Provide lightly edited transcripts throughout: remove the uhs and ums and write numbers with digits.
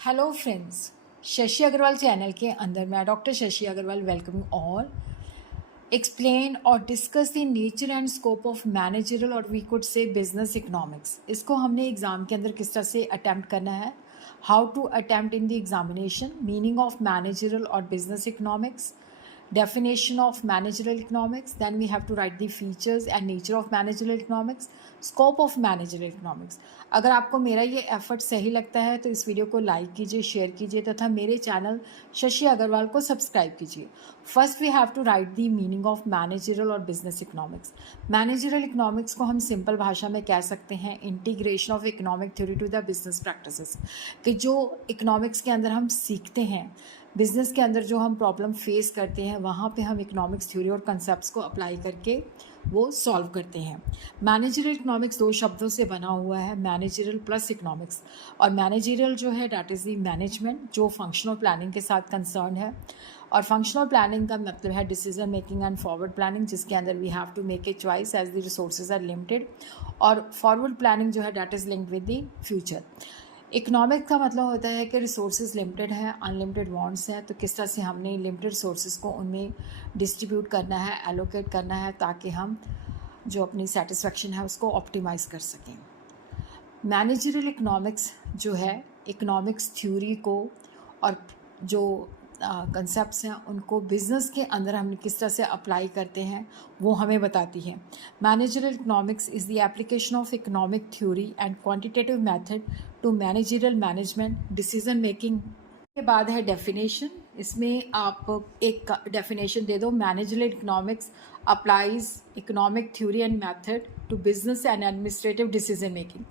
Hello friends, Shashi Agarwal channel के अंदर मैं doctor Shashi Agarwal welcome all explain और discuss the nature and scope of managerial और we could say business economics. इसको हमने एग्ज़ाम के अंदर किस तरह से अटैम्प्ट करना है, how to attempt in the examination, meaning of managerial और business economics, definition of managerial economics, then we have to write the features and nature of managerial economics, scope of managerial economics। अगर आपको मेरा ये effort सही लगता है तो इस वीडियो को लाइक कीजिए, शेयर कीजिए तथा मेरे चैनल शशि अग्रवाल को सब्सक्राइब कीजिए। First we have to write the meaning of managerial और बिजनेस इकोनॉमिक्स। मैनेजरियल इकोनॉमिक्स को हम सिंपल भाषा में कह सकते हैं integration of economic theory to the business practices, कि जो इकोनॉमिक्स के अंदर हम सीखते हैं, बिज़नेस के अंदर जो हम प्रॉब्लम फेस करते हैं वहाँ पे हम इकोनॉमिक्स थ्योरी और कंसेप्ट्स को अप्लाई करके वो सॉल्व करते हैं। मैनेजरियल इकोनॉमिक्स दो शब्दों से बना हुआ है, मैनेजरियल प्लस इकोनॉमिक्स। और मैनेजरियल जो है डैट इज़ दी मैनेजमेंट, जो फंक्शनल प्लानिंग के साथ कंसर्न है। और फंक्शनल प्लानिंग का मतलब है decision making and forward planning, जिसके अंदर we have to make a choice as the resources are limited. और फॉरवर्ड प्लानिंग जो है that is linked with the future. Economic का मतलब होता है कि रिसोर्सेज लिमिटेड हैं, अनलिमिटेड वांट्स हैं, तो किस तरह से हमने लिमिटेड सोर्सेज को उनमें डिस्ट्रीब्यूट करना है, एलोकेट करना है, ताकि हम जो अपनी सेटिस्फेक्शन है उसको ऑप्टिमाइज़ कर सकें। मैनेजरियल इकोनॉमिक्स जो है इकोनॉमिक्स थ्योरी को और जो कंसेप्ट्स हैं उनको बिज़नेस के अंदर हम किस तरह से अप्लाई करते हैं वो हमें बताती है। Managerial economics is the application of economic theory and quantitative method to managerial management decision making. के बाद है डेफिनेशन। इसमें आप एक डेफिनेशन दे दो, managerial economics applies economic theory and method to business and administrative decision making.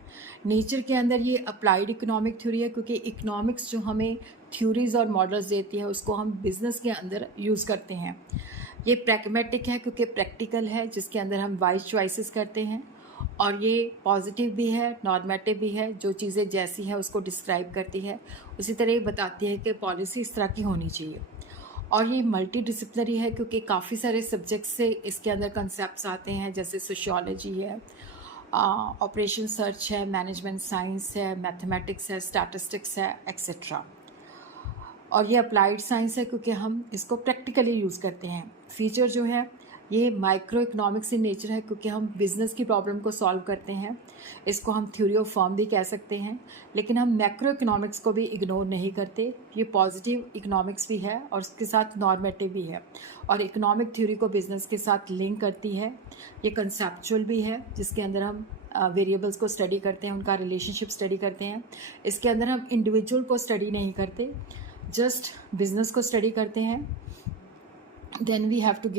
Nature के अंदर ये अप्लाइड इकोनॉमिक थ्योरी है, क्योंकि इकोनॉमिक्स जो हमें थ्योरीज और मॉडल्स देती है उसको हम बिज़नेस के अंदर यूज़ करते हैं। ये प्रैग्मेटिक है क्योंकि प्रैक्टिकल है, जिसके अंदर हम वाइज चॉइसेस करते हैं। और ये पॉजिटिव भी है, नॉर्मेटिव भी है, जो चीज़ें जैसी हैं उसको डिस्क्राइब करती है। उसी तरह ये बताती है कि पॉलिसी इस तरह की होनी चाहिए। और ये मल्टी डिसिप्लिनरी है क्योंकि काफ़ी सारे सब्जेक्ट्स से इसके अंदर कंसेप्ट्स आते हैं, जैसे सोशियोलॉजी है, ऑपरेशन सर्च है, मैनेजमेंट साइंस है, मैथमेटिक्स है, स्टैटिस्टिक्स है, एक्सेट्रा। और ये अप्लाइड साइंस है क्योंकि हम इसको प्रैक्टिकली यूज़ करते हैं। फीचर जो है ये माइक्रो इकोनॉमिक्स इन नेचर है क्योंकि हम बिज़नेस की प्रॉब्लम को सॉल्व करते हैं। इसको हम थ्योरी ऑफ फॉर्म भी कह सकते हैं, लेकिन हम मैक्रो इकोनॉमिक्स को भी इग्नोर नहीं करते। ये पॉजिटिव इकोनॉमिक्स भी है और उसके साथ नॉर्मेटिव भी है, और इकोनॉमिक थ्योरी को बिज़नेस के साथ लिंक करती है। ये कंसेप्चुअल भी है, जिसके अंदर हम वेरिएबल्स को स्टडी करते हैं, उनका रिलेशनशिप स्टडी करते हैं। इसके अंदर हम इंडिविजुअल को स्टडी नहीं करते, जस्ट बिजनेस को स्टडी करते हैं। Then we have to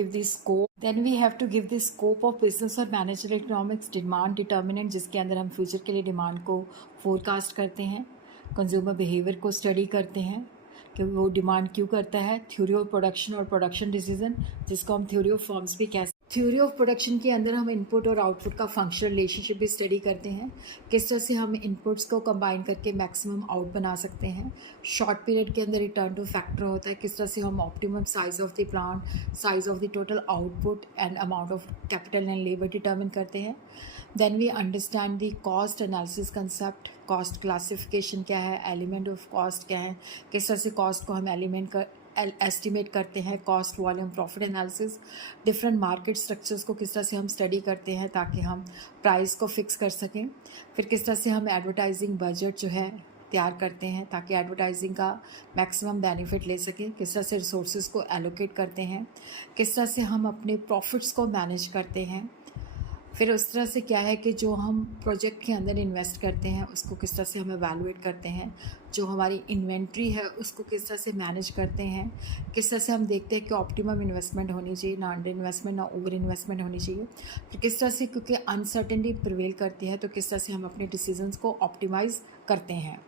give the scope of business और मैनेजरियल इकोनॉमिक्स, डिमांड डिटर्मिनेंट, जिसके अंदर हम फ्यूचर के लिए डिमांड को फोरकास्ट करते हैं। कंज्यूमर बिहेवियर को स्टडी करते हैं कि वो डिमांड क्यों करता है। थ्योरी ऑफ प्रोडक्शन और प्रोडक्शन डिसीजन, जिसको हम थ्योरी ऑफ फॉर्म्स भी कह सकते हैं। थ्योरी ऑफ प्रोडक्शन के अंदर हम इनपुट और आउटपुट का फंक्शनल रिलेशनशिप भी स्टडी करते हैं, किस तरह से हम इनपुट्स को कंबाइन करके मैक्सिमम आउट बना सकते हैं। शॉर्ट पीरियड के अंदर रिटर्न टू फैक्टर होता है, किस तरह से हम optimum size of the plant, size of the total output and amount of capital and labour determine करते हैं। Then we understand the cost analysis concept. Cost classification क्या है, एलिमेंट ऑफ कॉस्ट क्या है, किस तरह से कॉस्ट को हम एस्टिमेट करते हैं। Cost volume profit analysis. Different market structures को किस तरह से हम स्टडी करते हैं ताकि हम प्राइस को फिक्स कर सकें। फिर किस तरह से हम एडवर्टाइजिंग बजट जो है तैयार करते हैं ताकि एडवर्टाइजिंग का मैक्सिमम बेनिफिट ले सकें। किस तरह से रिसोर्सेज को एलोकेट करते हैं, किस तरह से हम अपने प्रॉफिट्स को मैनेज करते हैं। फिर उस तरह से क्या है कि जो हम प्रोजेक्ट के अंदर इन्वेस्ट करते हैं उसको किस तरह से हम एवेलुएट करते हैं। जो हमारी इन्वेंट्री है उसको किस तरह से मैनेज करते हैं। किस तरह से हम देखते हैं कि ऑप्टिमम इन्वेस्टमेंट होनी चाहिए, ना अंडर इन्वेस्टमेंट ना ओवर इन्वेस्टमेंट होनी चाहिए। फिर किस तरह से, क्योंकि अनसर्टेनिटी प्रिवेल करती है, तो किस तरह से हम अपने डिसीजंस को ऑप्टिमाइज़ करते हैं।